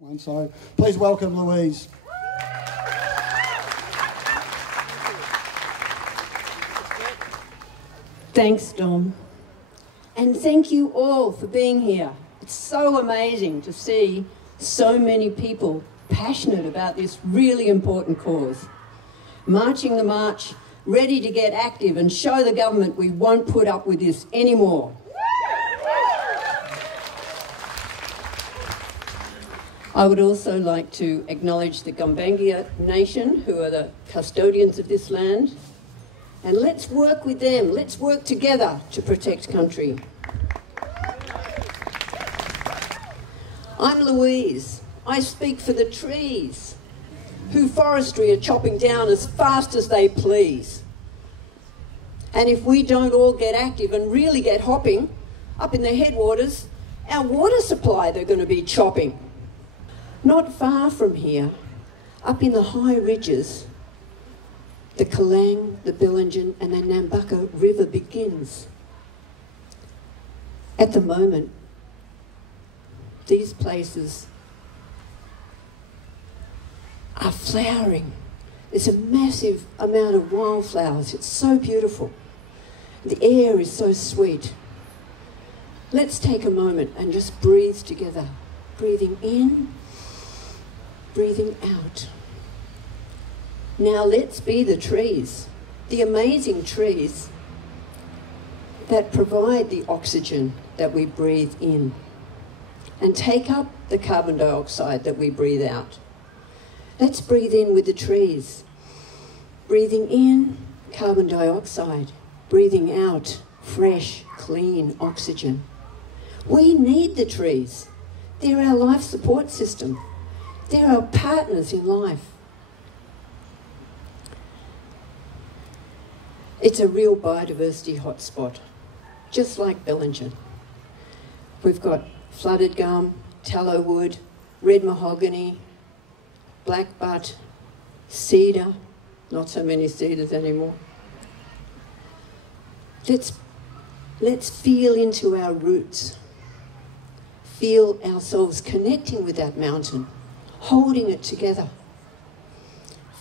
one, so please welcome Louise. Thanks, Dom. And thank you all for being here. It's so amazing to see so many people passionate about this really important cause. Marching the march, ready to get active and show the government we won't put up with this anymore. I would also like to acknowledge the Gumbaynggirr Nation, who are the custodians of this land. And let's work with them, let's work together to protect country. I'm Louise. I speak for the trees, who forestry are chopping down as fast as they please. And if we don't all get active and really get hopping, up in the headwaters, our water supply they're going to be chopping. Not far from here, up in the high ridges, the Kalang, the Billingen and the Nambucca River begins. At the moment, these places are flowering. There's a massive amount of wildflowers. It's so beautiful. The air is so sweet. Let's take a moment and just breathe together. Breathing in, breathing out. Now let's be the trees, the amazing trees that provide the oxygen that we breathe in and take up the carbon dioxide that we breathe out. Let's breathe in with the trees. Breathing in, carbon dioxide. Breathing out, fresh, clean oxygen. We need the trees. They're our life support system. They're our partners in life. It's a real biodiversity hotspot, just like Billingen. We've got flooded gum, tallow wood, red mahogany, black butt, cedar, not so many cedars anymore. Let's feel into our roots, feel ourselves connecting with that mountain, holding it together.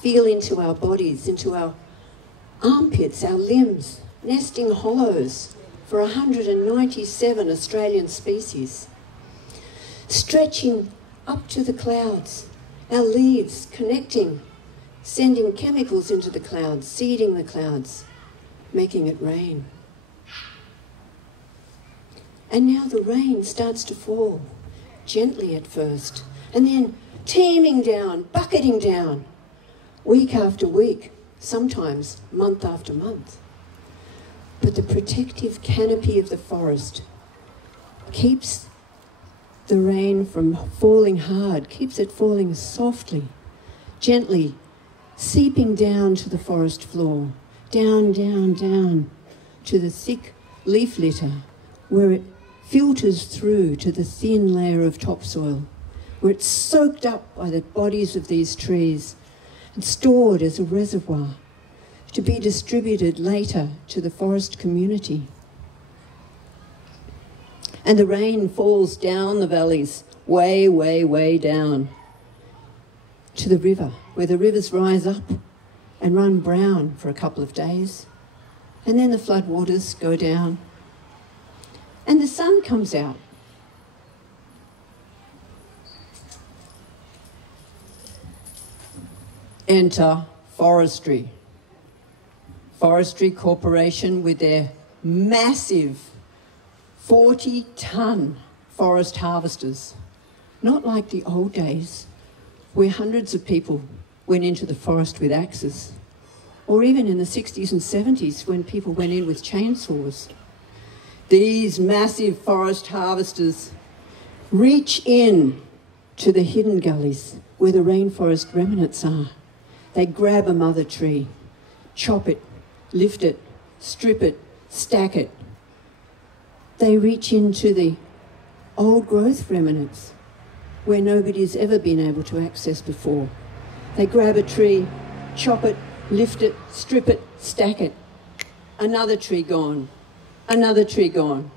Feel into our bodies, into our armpits, our limbs, nesting hollows for 197 Australian species. Stretching up to the clouds, our leaves connecting, sending chemicals into the clouds, seeding the clouds, making it rain. And now the rain starts to fall, gently at first, and then teeming down, bucketing down, week after week, sometimes month after month. But the protective canopy of the forest keeps the rain from falling hard, keeps it falling softly, gently, seeping down to the forest floor, down, down, down to the thick leaf litter, where it filters through to the thin layer of topsoil, where it's soaked up by the bodies of these trees and stored as a reservoir to be distributed later to the forest community. And the rain falls down the valleys, way, way, way down to the river, where the rivers rise up and run brown for a couple of days. And then the floodwaters go down and the sun comes out. Enter forestry. Forestry Corporation with their massive 40-ton forest harvesters. Not like the old days, where hundreds of people went into the forest with axes, or even in the 60s and 70s when people went in with chainsaws. These massive forest harvesters reach in to the hidden gullies where the rainforest remnants are. They grab a mother tree, chop it, lift it, strip it, stack it. They reach into the old growth remnants where nobody's ever been able to access before. They grab a tree, chop it, lift it, strip it, stack it. Another tree gone, another tree gone.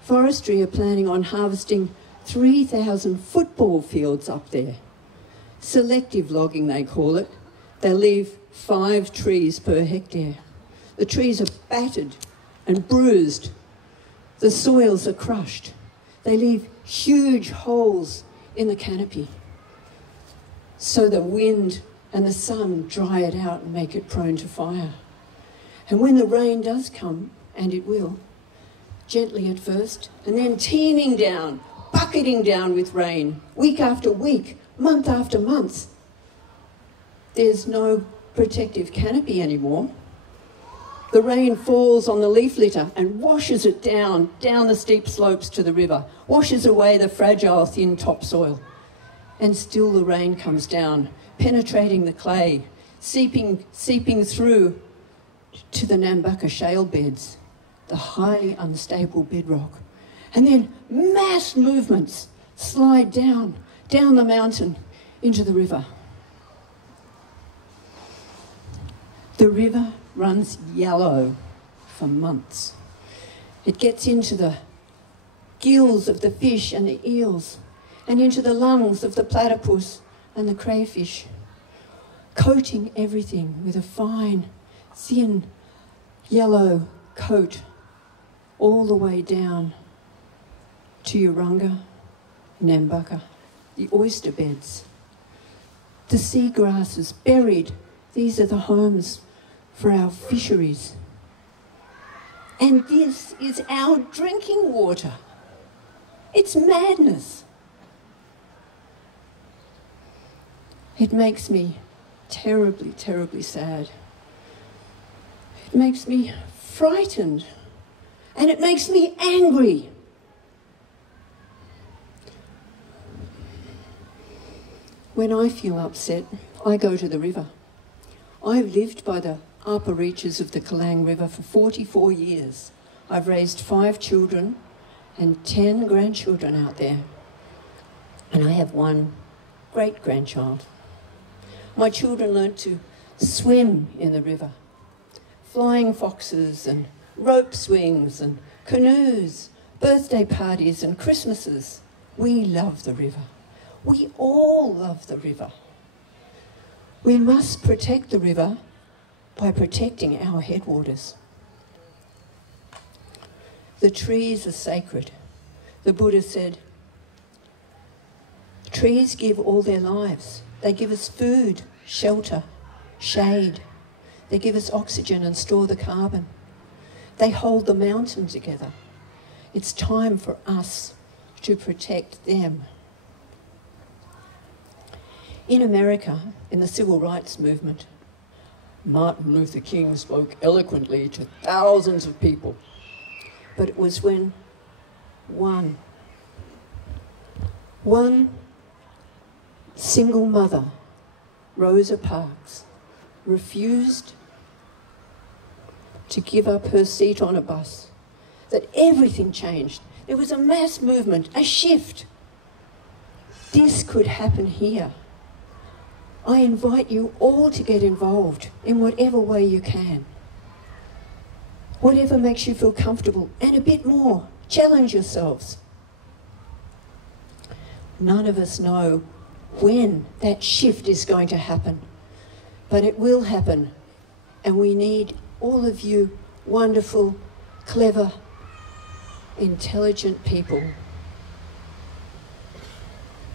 Forestry are planning on harvesting 3,000 football fields up there. Selective logging, they call it. They leave 5 trees per hectare. The trees are battered and bruised. The soils are crushed. They leave huge holes in the canopy so the wind and the sun dry it out and make it prone to fire. And when the rain does come, and it will, gently at first, and then teeming down, bucketing down with rain, week after week, month after month, there's no protective canopy anymore. The rain falls on the leaf litter and washes it down the steep slopes to the river, washes away the fragile, thin topsoil. And still the rain comes down, penetrating the clay, seeping through to the Nambucca shale beds, the highly unstable bedrock. And then mass movements slide down the mountain into the river. The river runs yellow for months. It gets into the gills of the fish and the eels, and into the lungs of the platypus and the crayfish, coating everything with a fine, thin, yellow coat all the way down to Urunga, Nambucca, the oyster beds, the seagrasses buried. These are the homes for our fisheries. And this is our drinking water. It's madness. It makes me terribly, terribly sad. It makes me frightened. And it makes me angry. When I feel upset, I go to the river. I've lived by the upper reaches of the Kalang River for 44 years. I've raised 5 children and 10 grandchildren out there. And I have 1 great-grandchild. My children learnt to swim in the river. Flying foxes and rope swings and canoes, birthday parties and Christmases. We love the river. We all love the river. We must protect the river by protecting our headwaters. The trees are sacred. The Buddha said, trees give all their lives. They give us food, shelter, shade. They give us oxygen and store the carbon. They hold the mountain together. It's time for us to protect them. In America, in the civil rights movement, Martin Luther King spoke eloquently to thousands of people. But it was when one single mother, Rosa Parks, refused to give up her seat on a bus that everything changed. There was a mass movement, a shift. This could happen here. I invite you all to get involved in whatever way you can. Whatever makes you feel comfortable, and a bit more. Challenge yourselves. None of us know when that shift is going to happen, but it will happen, and we need all of you wonderful, clever, intelligent people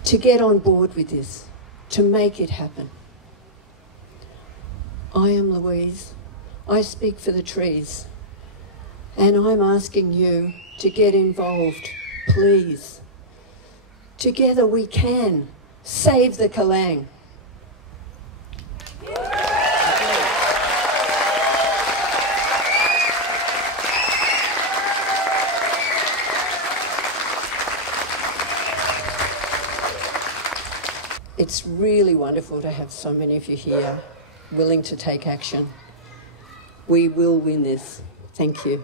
to get on board with this, to make it happen. I am Louise. I speak for the trees. And I'm asking you to get involved, please. Together we can save the Kalang. It's really wonderful to have so many of you here willing to take action. We will win this. Thank you.